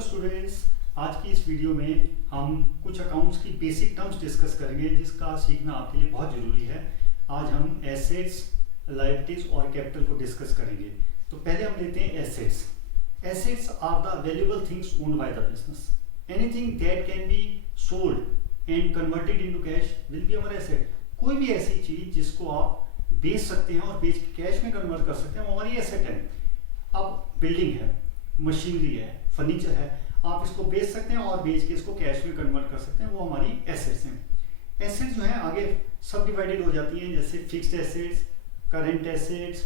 Hello students, आज की इस वीडियो में हम कुछ अकाउंट्स की बेसिक टर्म्स डिस्कस करेंगे जिसका सीखना आपके लिए बहुत ज़रूरी है। आज हम एसेट्स, लायबिलिटीज और कैपिटल को डिस्कस करेंगे। तो पहले हम लेते हैं assets. Assets are the valuable things owned by the business. Anything that can be sold and converted into cash will be our asset. कोई भी ऐसी चीज़ जिसको आप बेच सकते हैं और बेच के कैश में कन्वर्ट कर सकते हैं वो हमारी एसेट है। अब बिल्डिंग है, मशीनरी है, फर्नीचर है, आप इसको बेच सकते हैं और बेच के इसको कैश में कन्वर्ट कर सकते हैं, वो हमारी एसेट्स हैं। एसेट्स जो है आगे सब डिवाइडेड हो जाती हैं, जैसे fixed assets, current assets,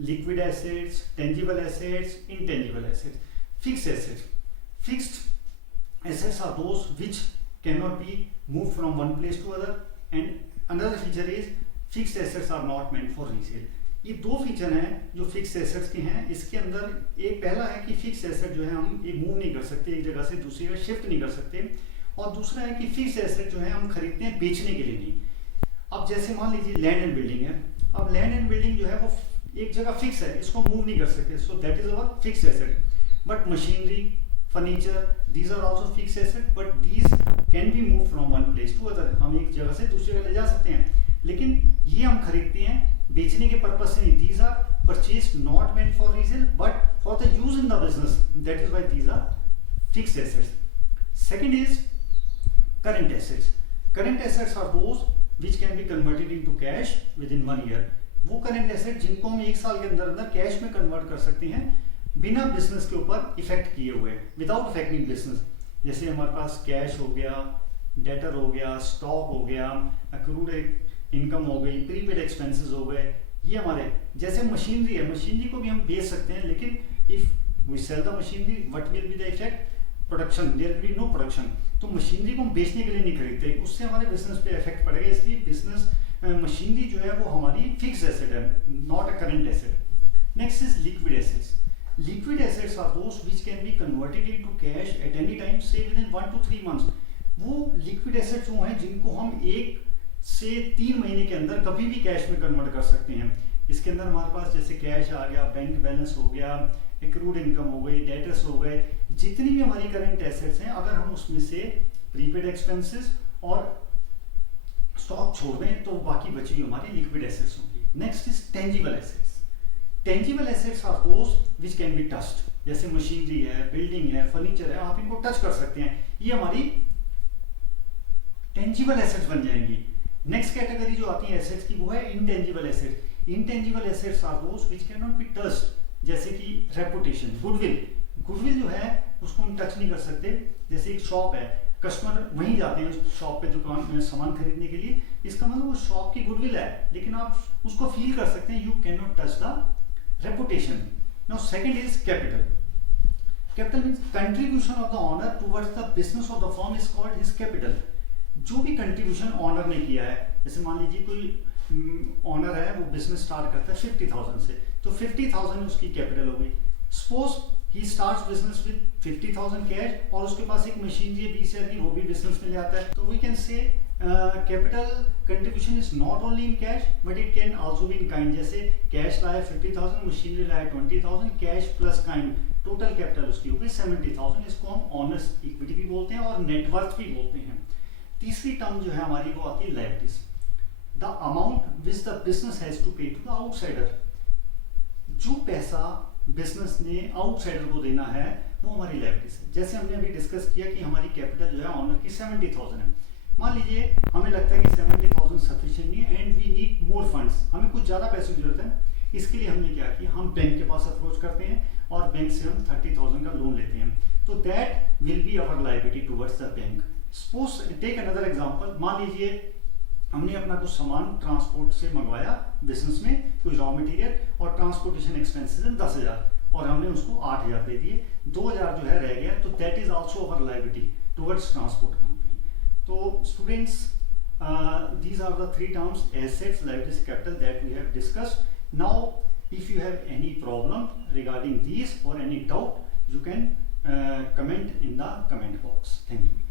liquid assets, tangible assets, intangible assets. Fixed assets are those which can not be move from one place to other and another feature is fixed assets are not meant for resale. ये दो feature हैं जो fix assets के हैं। इसके अंदर एक पहला है कि फिक्स एसेट जो है हम ये मूव नहीं कर सकते, एक जगह से दूसरी जगह शिफ्ट नहीं कर सकते, और दूसरा है कि फिक्स एसेट जो है हम खरीदते हैं बेचने के लिए नहीं। अब जैसे मान लीजिए लैंड एंड बिल्डिंग है। अब लैंड एंड बिल्डिंग जो है वो एक जगह फिक्स है, इसको मूव नहीं कर सकते, so that is our fix asset. But machinery, furniture, these are also fix asset, but these can be move from one place to other. हम एक जगह से दूसरी जगह ले जा सकते हैं, लेकिन ये हम खरीदते हैं बेचने के पर्पज से नहीं। These are purchase not meant for resale but for the use in the business, that is why these are fixed assets. Second is current assets. Current assets are those which can be converted into cash within 1 year. वो current asset जिनको हम 1 साल के अंदर अंदर cash में convert कर सकते हैं बिना बिजनेस के ऊपर इफेक्ट किए हुए, विदाउट अफेक्टिंग बिजनेस। जैसे हमारे पास कैश हो गया, डेटर हो गया, स्टॉक हो गया, अक्रूड इनकम हो गई, प्रीपेड एक्सपेंसेस हो गए, ये हमारे। जैसे मशीनरी है, मशीनरी को भी हम बेच सकते हैं, लेकिन if we sell the machinery what will be the effect? Production, there will be no production. तो मशीनरी को हम बेचने के लिए नहीं खरीदते, उससे हमारे बिजनेस पे इफेक्ट पड़ेगा। इसलिए बिजनेस मशीनरी जो है वो हमारी फिक्स एसेट है, not a current asset. Next is liquid assets. Liquid assets are those which can be converted into cash at any time, say within 1 to 3 months। वो liquid assets वो हैं जिनको हम 1 से 3 महीने के अंदर कभी भी कैश में कन्वर्ट कर सकते हैं। इसके अंदर हमारे पास जैसे कैश आ गया, बैंक बैलेंस हो गया, एक्रूड इनकम हो गई, डेटर्स हो गए, जितनी भी हमारी करंट एसेट्स हैं, अगर हम उसमें से प्रीपेड एक्सपेंसेस और स्टॉक छोड़ दें तो बाकी बची हुई हमारी लिक्विड एसेट्स होंगी। Next is tangible assets. Tangible assets are those which can be touched. जैसे मशीनरी है, बिल्डिंग है, फर्नीचर है, आप इनको टच कर सकते हैं, ये हमारी टेंजिबल एसेट्स बन जाएंगी। नेक्स्ट कैटेगरी जो आती है एसेट्स की वो है intangible assets. Intangible assets are those which can not be touched, जैसे कि रेपुटेशन, गुडविल। गुडविल जो है उसको हम टच नहीं कर सकते। जैसे एक शॉप है, कस्टमर वहीं जाते हैं उस शॉप पे दुकान में सामान खरीदने के लिए, इसका मतलब वो शॉप की गुडविल है, लेकिन आप उसको फील कर सकते हैं। You can not touch the reputation. Now second is capital. Capital means contribution of the owner towards the business of the firm is called his capital. जो भी कंट्रीब्यूशन ऑनर ने किया है, जैसे मान लीजिए कोई ऑनर है, वो बिजनेस स्टार्ट करता है 50,000 से, तो 50,000 उसकी कैपिटल हो गई। Suppose he starts business with 50,000 cash और उसके पास एक मशीनरी है 20,000 की, वो भी बिजनेस में ले आता है, तो we can say capital contribution is not only in cash but it can also be in kind. जैसे कैश लाया 50,000, मशीनरी लाया 20,000, cash plus kind, total capital उसकी हो गई 70,000। इसको हम ऑनर्स इक्विटी भी बोलते हैं और नेटवर्थ भी बोलते हैं। तीसरी टर्म जो है हमारी वो आती है liabilities. The amount which the business has to pay to the outsider. जो पैसा बिजनेस ने आउटसाइडर को देना है वो हमारी लायबिलिटीज है। जैसे हमने अभी डिस्कस किया कि हमारी कैपिटल जो है ऑनर की 70,000 है। मान लीजिए हमें लगता है कि 70,000 सफिशिएंट नहीं है and we need more funds, हमें कुछ ज़्यादा पैसे की जरूरत है। इसके लिए हमने क्या किया, हम बैंक के पास अप्रोच करते हैं और बैंक से हम 30,000 का लोन लेते हैं, तो that will be our liability towards the bank. Suppose take another example, मान लीजिए हमने अपना कुछ सामान ट्रांसपोर्ट से मंगवाया बिजनेस में, कोई रॉ मटेरियल, और ट्रांसपोर्टेशन एक्सपेंसेस 10,000 और हमने उसको 8,000 दे दिए, 2,000 जो है रह गया, तो that is also our liability towards transport company. तो students, these are the 3 terms: assets, liabilities, capital, that we have discussed. Now if you have any problem regarding these or any doubt, you can comment in the comment box. Thank you.